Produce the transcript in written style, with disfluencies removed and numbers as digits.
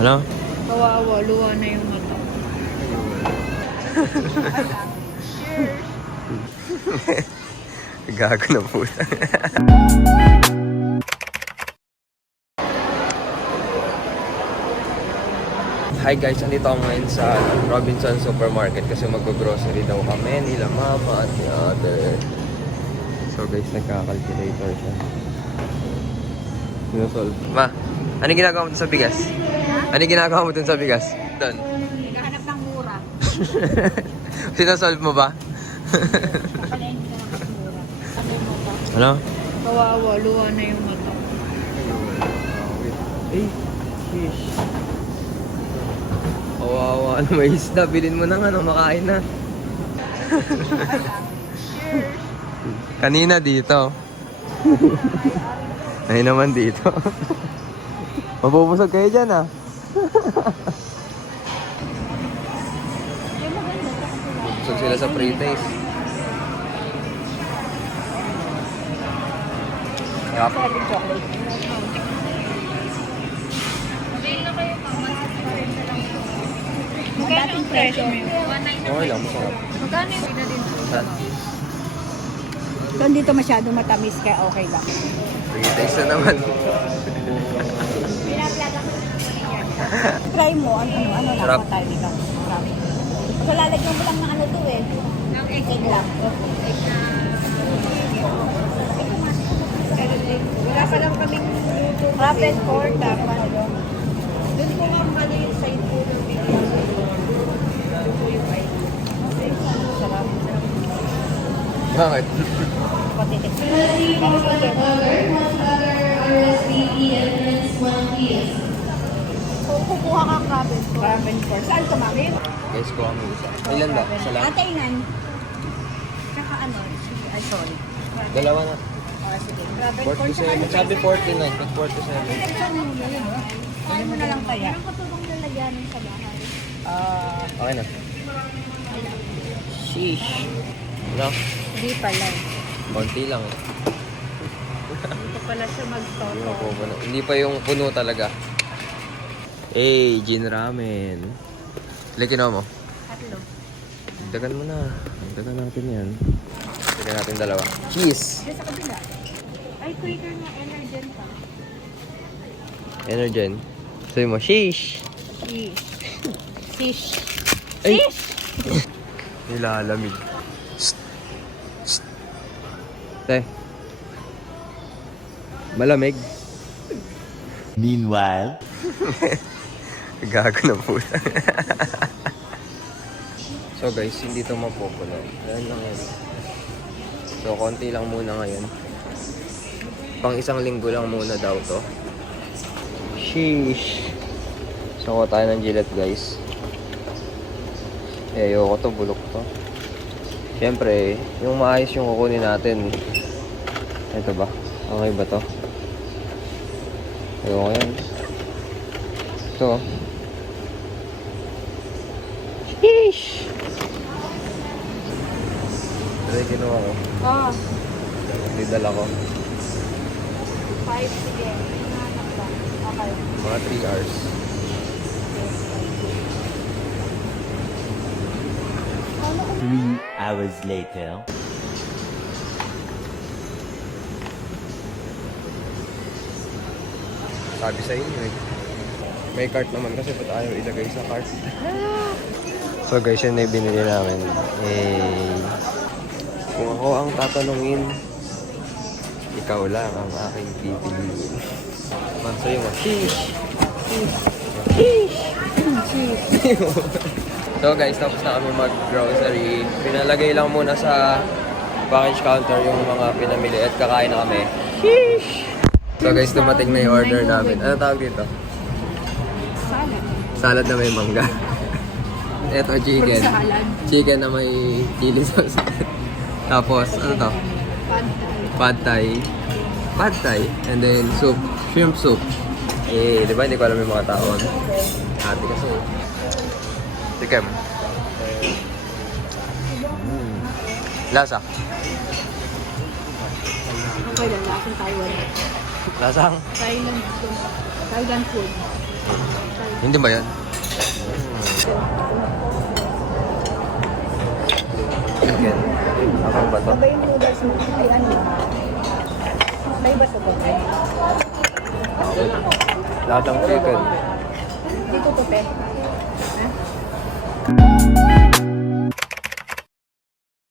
Ano? Kawawa, luwa na yung mata. Gago na puta. Hi guys, andito ako ngayon sa Robinson Supermarket kasi mag-grocery daw kami nila mama at the other. So guys, nagka-calculator siya. Sinosolve. Ma, anong ginagawa mo dun sa bigas? Anong ginagawa mo dun sa bigas? Doon. Naghahanap ng mura. Sinosolve mo ba? Kapalengke ka ng mura. Ano yung mata? Ano? Kawawa, luwa na yung mata. Ay, fish. Kawawa, ano may isda. Bilhin mo na nga, makain na. Kanina dito. Ay naman dito. Mabubusog kayo dyan ah. Busog sila sa pre-taste. Yup. Magkano yung presyo mo? Okay lang, masarap. Magkano yung pina din? Kung dito masyado matamis kaya okay lang. Pre-taste na naman. Try mo, ano Sarap. lang tayo dito. Sarap. So lalagyan mo lang ng ano to eh. Ng egg lang. Egg na... Wala pa lang kaming luto. Half and quarter. Ano? Doon po nga mali yung side po ng video. Doon po yung ice. Sarap. Bakit? Patitik. Kung kukuha ka crabben po. Half and quarter. Saan to mami? Guys, kuha mo isa. Ilan ba? Isa lang? Atainan. Tsaka ano? Ay, sorry. Dalawa na. Ah, sige. Half and quarter. 47. Sabi 40 na. 47. Ano mo na lang kaya? Meron ka pa bang lalagyanan sa bahay? Okay na. Sheesh. No? Hindi pala. Konti lang eh. Dito pala siya mag-stop. Hindi, mapupuno. Hindi pa yung puno talaga. Hey, gin ramen. Likino mo. Tatlo. Dagdagan mo na. Dagdagan natin yan. Dagdagan natin dalawa. Cheese! Diyan sa kabila. Ay, quicker nga. Energen pa. Energen. Sabi mo, sheesh! Fish. Fish. Ay! Nilalamig. Shh! Shh! Te. Malamig. Meanwhile, Gago na puta. So guys, hindi to mapupuno. Ayan lang yan. So konti lang muna ngayon. Pang isang linggo lang muna daw to. Sheesh. So kuha tayo ng Gillette guys. Eh, ayoko to, bulok to. Siyempre, yung maayos yung kukunin natin. Ito ba? Okay ba to? Ayoko yan. Ito. Sheesh! Ito yung kinuha ko. Ah, Didala ko. 5 sige. Hinahanap ba? Okay. Mga 3 hours. three hours later. Sabi sa inyo eh. May cart naman kasi ba't ayaw ilagay sa cart? So guys, yun na yung binili namin. Eh, kung ako ang tatanungin, ikaw lang ang aking pipiliin. Mansoy mo, sheesh! Sheesh! So guys, tapos na kami mag-grocery. Pinalagay lang muna sa package counter yung mga pinamili at kakain na kami. Sheesh! So guys, dumating na yung order namin. Ano tawag dito? Salad. Salad na may mangga. Ito, chicken. Fruit salad. Chicken na may chili sauce. Tapos, ano to? Pad thai. Pad thai. And then, soup. Shrimp soup. Eh, di ba? Hindi ko alam yung mga taon. Ate kasi. Tikem. Lasa. Okay lang, laking Taiwan. Lasang? Thailand food. Thailand food. Hindi ba yan? Chicken. Akang ba to? Sabay yung noodles mo. Ay, ano? May ba ito ba? Latang chicken. Dito to, pe. Ha?